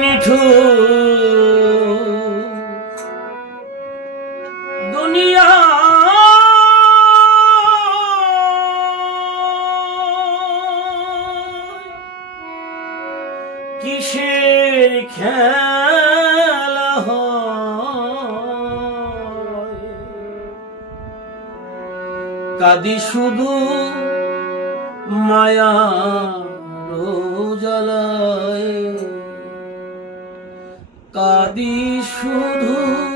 মিঠু দুনিয়া। কিসের খেলা কাদি শুধু মায়া রোজালায়। কাদি শুধু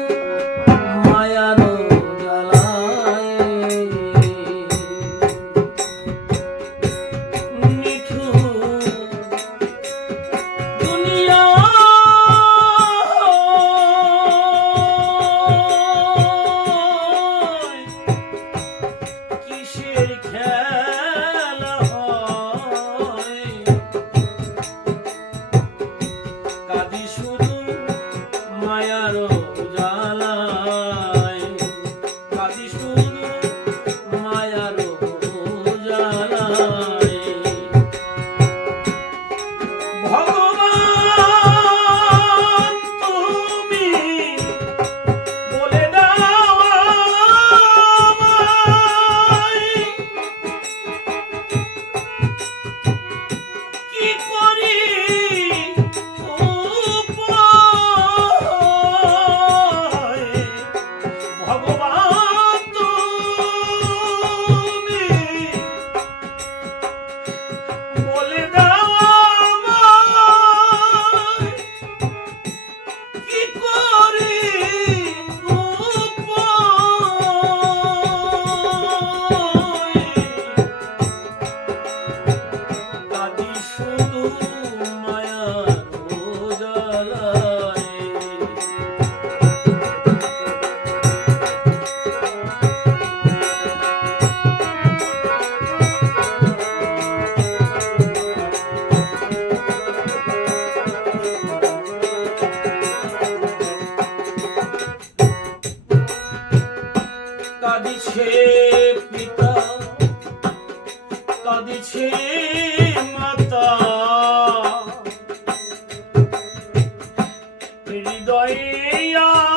হৃদয়ে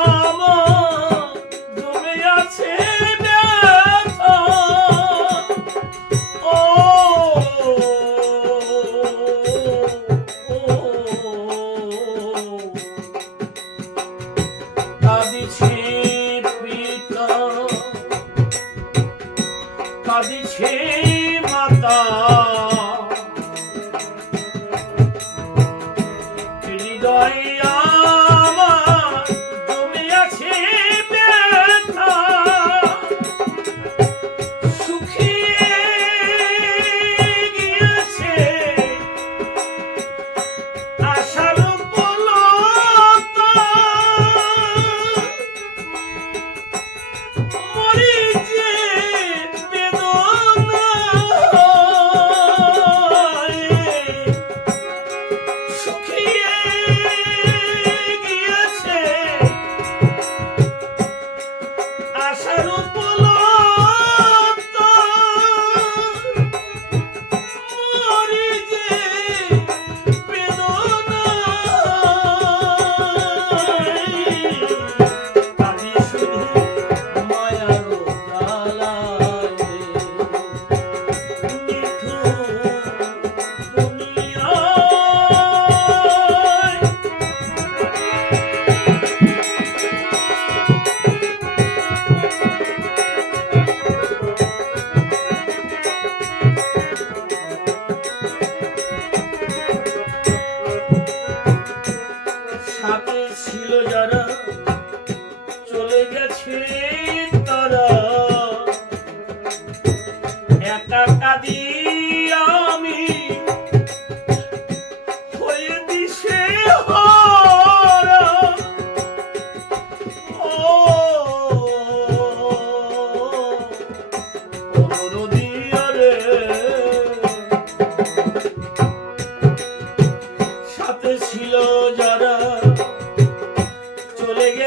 ছিল যারা চলে গেছে।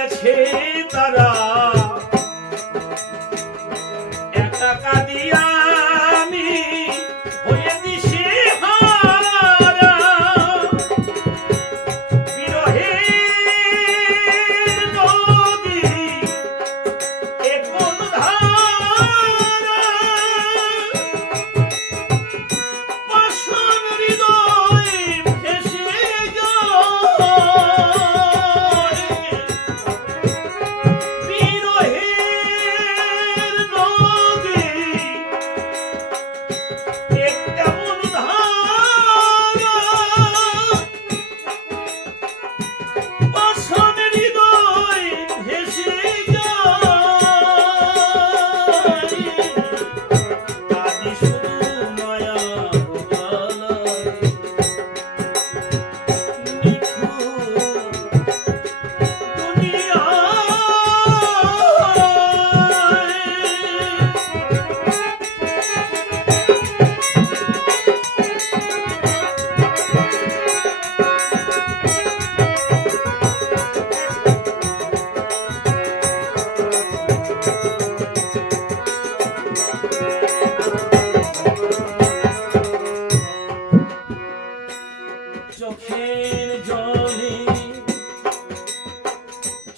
গেছে তারা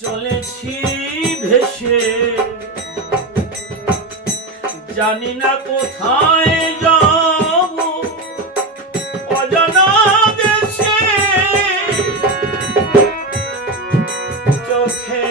চলেছি ভেসে। জানি না কোথায় যাব অজানা চোখে